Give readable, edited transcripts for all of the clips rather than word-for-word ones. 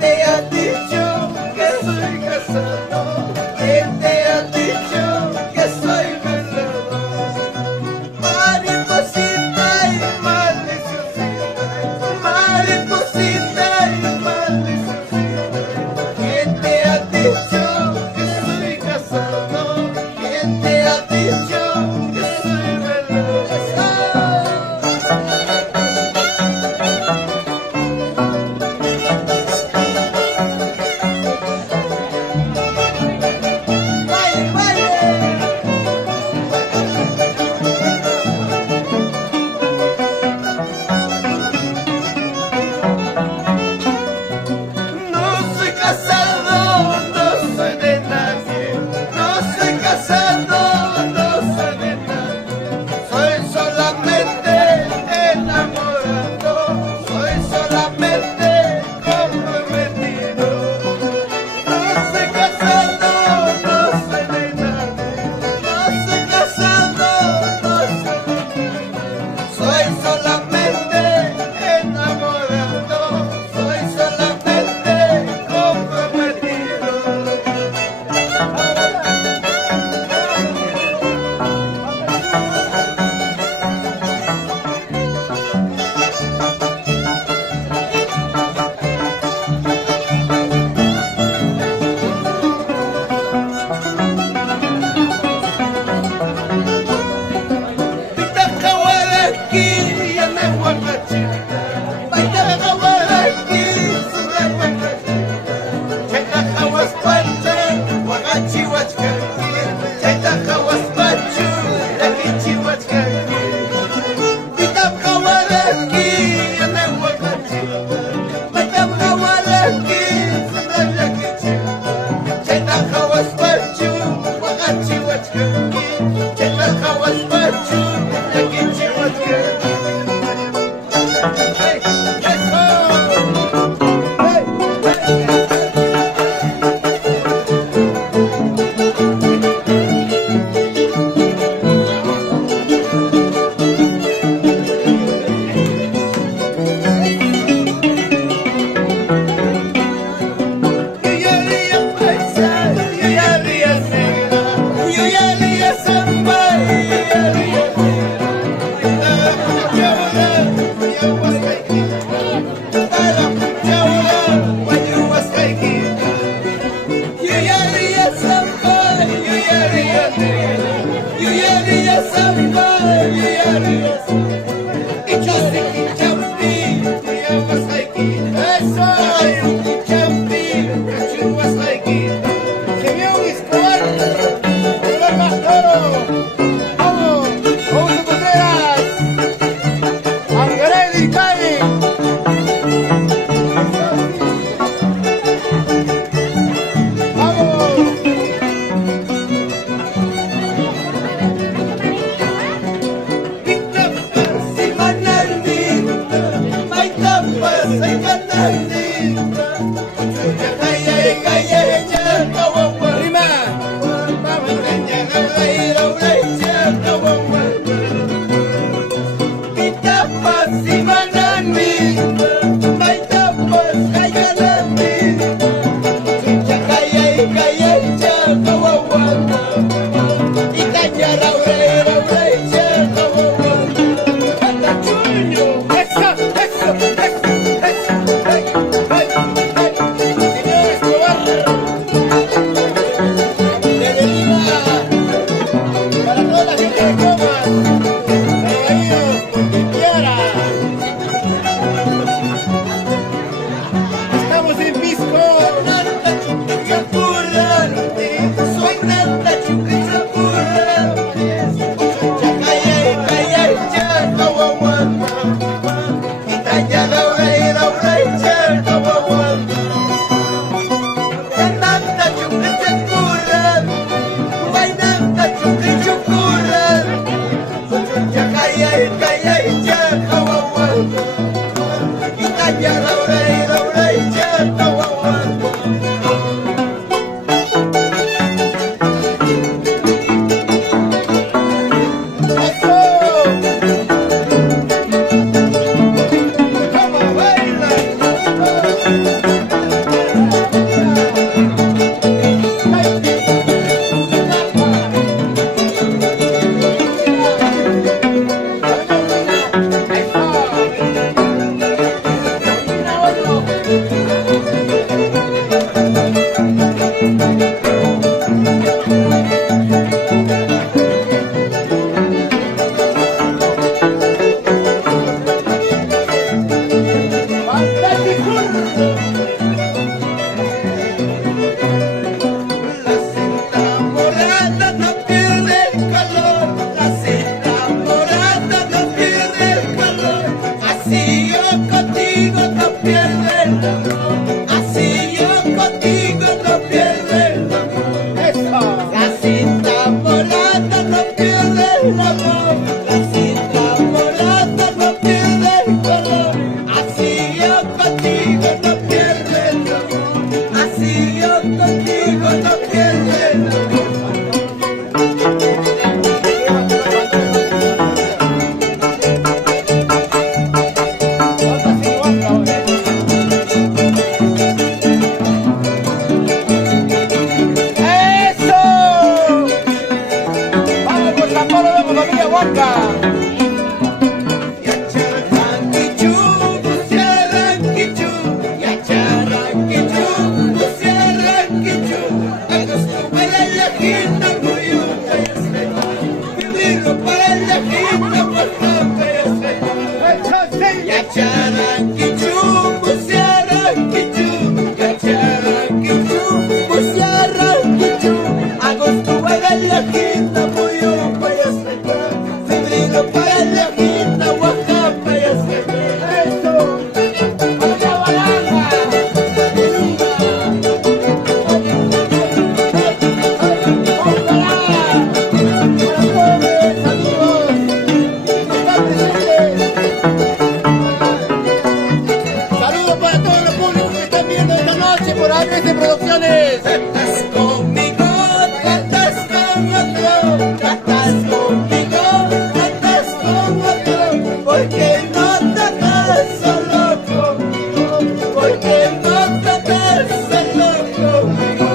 te ha dicho que soy casado? ¿Quién te ha dicho que soy velado? Mariposita y maliciosita, mariposita y maliciosita. ¿Quién te ha dicho que soy casado? ¿Quién te ha dicho que soy velado? ¡Baile, baile! No soy casado, no soy de nadie. No soy casado, no soy de nadie. Soy solamente enamorado. Soy solamente comprometido. No soy casado, no soy de nadie. No soy casado, no soy de nadie. Soy solamente enamorado. Soy solamente comprometido. Pitakawaraki, yanawakachita. Pitakawaraki, surawakachita. Chetakawaspanta, wagachiwachkaki. Chetakawaspachu, lakichiwachkaki. Pitakawaraki, yanawakachita. Pitakawaraki, surawakachita. Chetakawaspachu, wagachiwachkaki. Chetakawaspachu, lakichiwachkaki. Hey, eso. Hey, yo ya haría paisa, yo ya haría negra, yo ya haría samba, yo ya haría Kita ya, por Agres de Producciones. Tratas conmigo, tratas con otro, tratas conmigo, tratas con otro, porque no tratas solo conmigo, porque no tratas solo conmigo.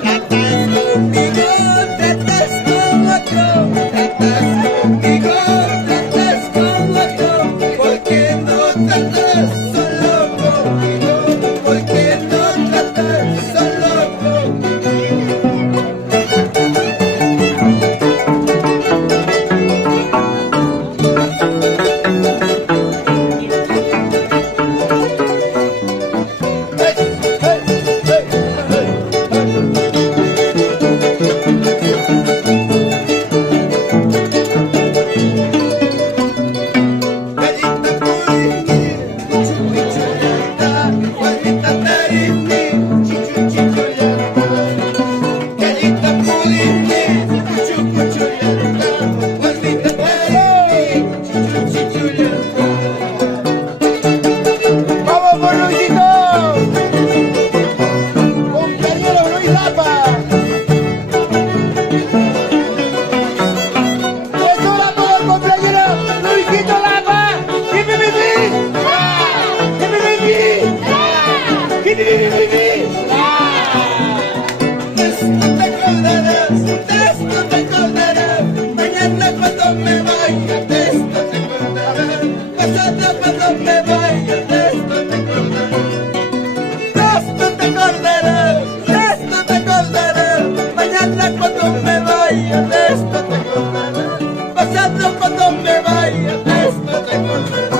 Tratas conmigo, tratas con otro, tratas conmigo, tratas con otro, porque no tratas solo conmigo, porque no tratas solo conmigo. ¡Vamos por Luisito! ¡Compañero Luis Lapa! ¡Eso Lapa, compañero Luisito Lapa! ¡Give me me! ¡Give me me! ¡Give me me! De esto te acordarás, mañana cuando me vaya, de esto te acordarás, pasado cuando me vaya, de esto te acordarás. De esto te acordarás, de esto te acordarás, mañana cuando me vaya, de esto te acordarás, pasado cuando me vaya, de esto te acordarás.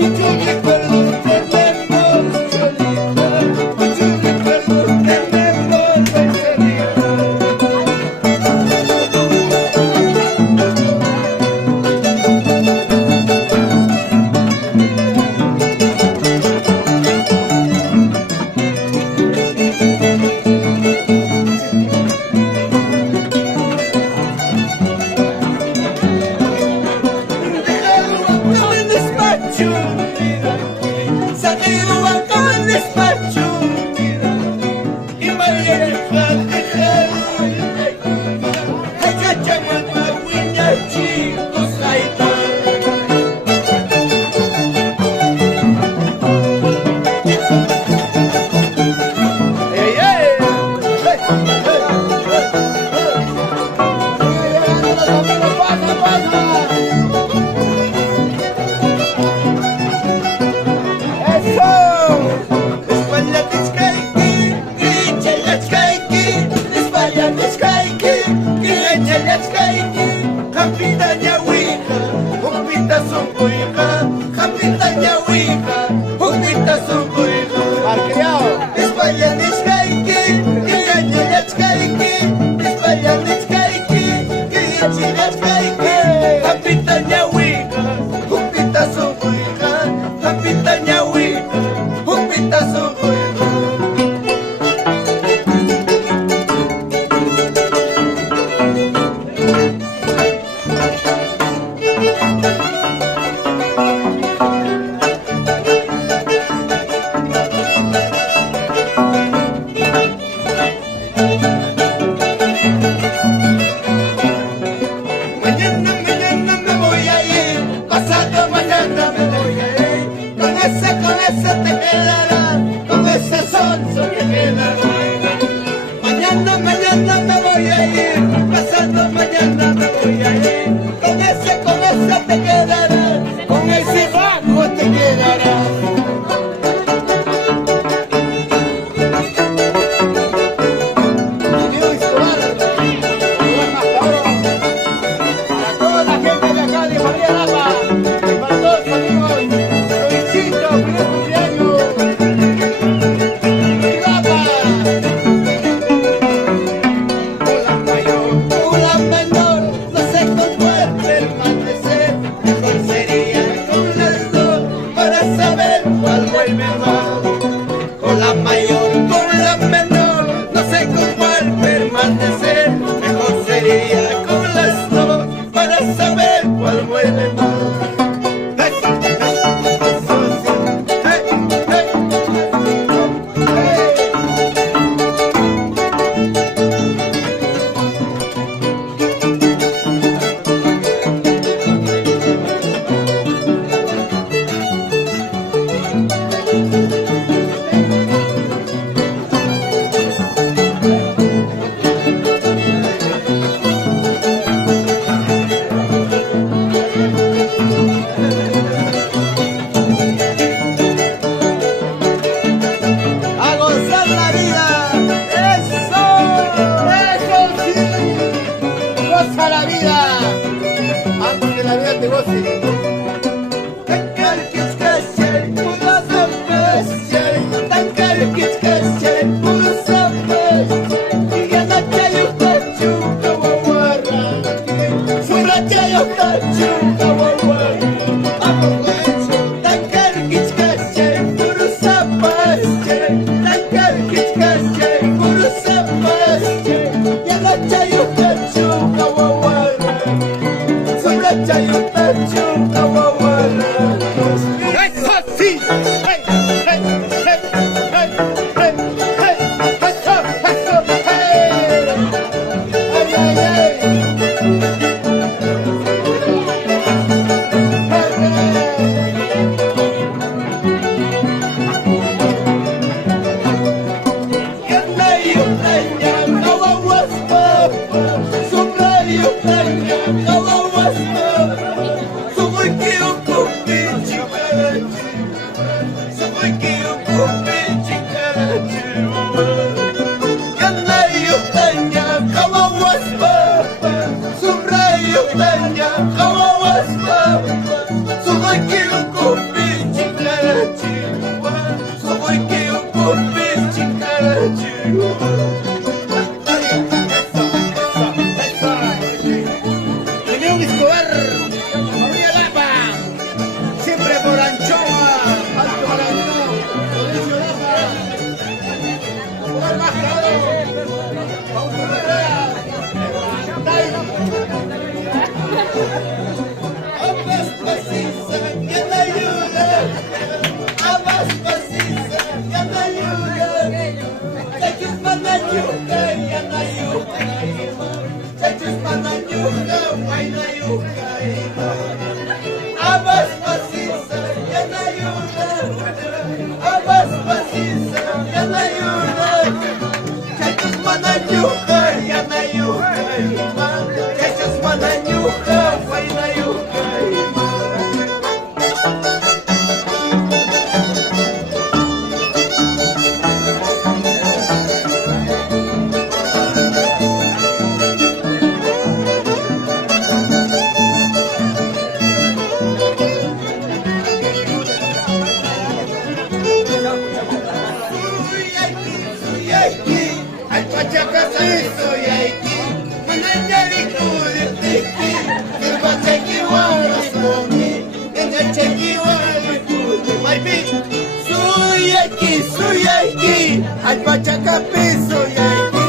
Y tú sunguyqa Hapita ñawiqa Hukpita sunguyqa Malcriado. Españanishkayki Illañuñachkayki Españanishkayki Illichirachkayki Hapita ñawiqa Hukpita sunguyqa Hapita ñawiqa Hukpita sunguyqa Suyaki, suyaki, ay pachacapi, suyaki.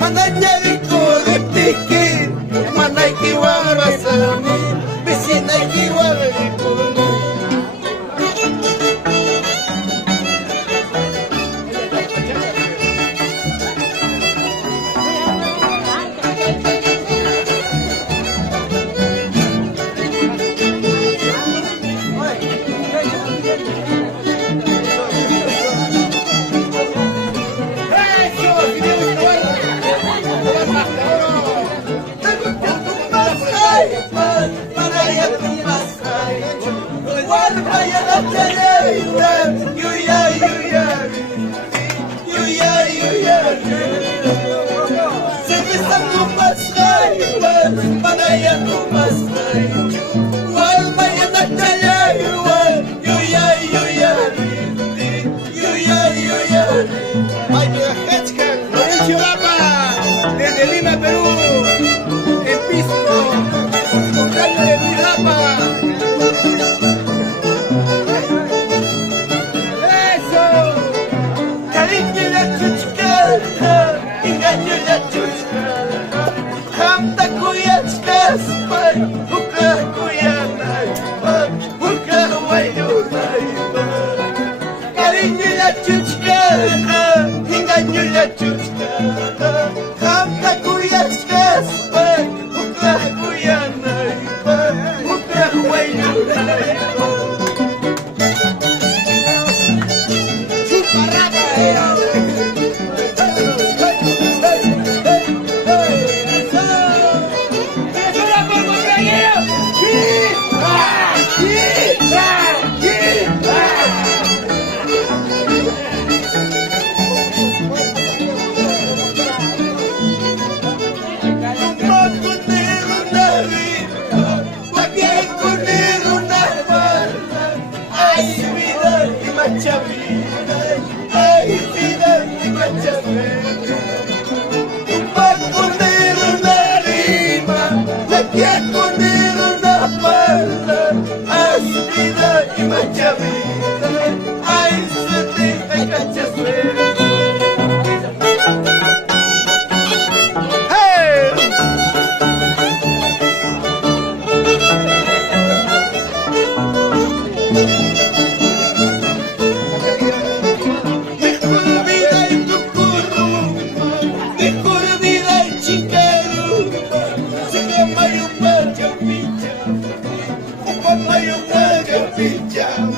Mananyari ko reptiki, manayki warasani, bisinayki waripuni. Mauricio Lapa, desde Lima, Perú, el piso, cumpleaños de Luis Lapa. ¡Eso! Cariño la chuchka, engaño la chuchka. Hamta kuyachka, spay, hukra kuyanay, hukra wayunay. Cariño la chuchka, engaño la chuchka. Hamta kuyachka, spay, hukra kuyanay, hukra wayunay. Mayo,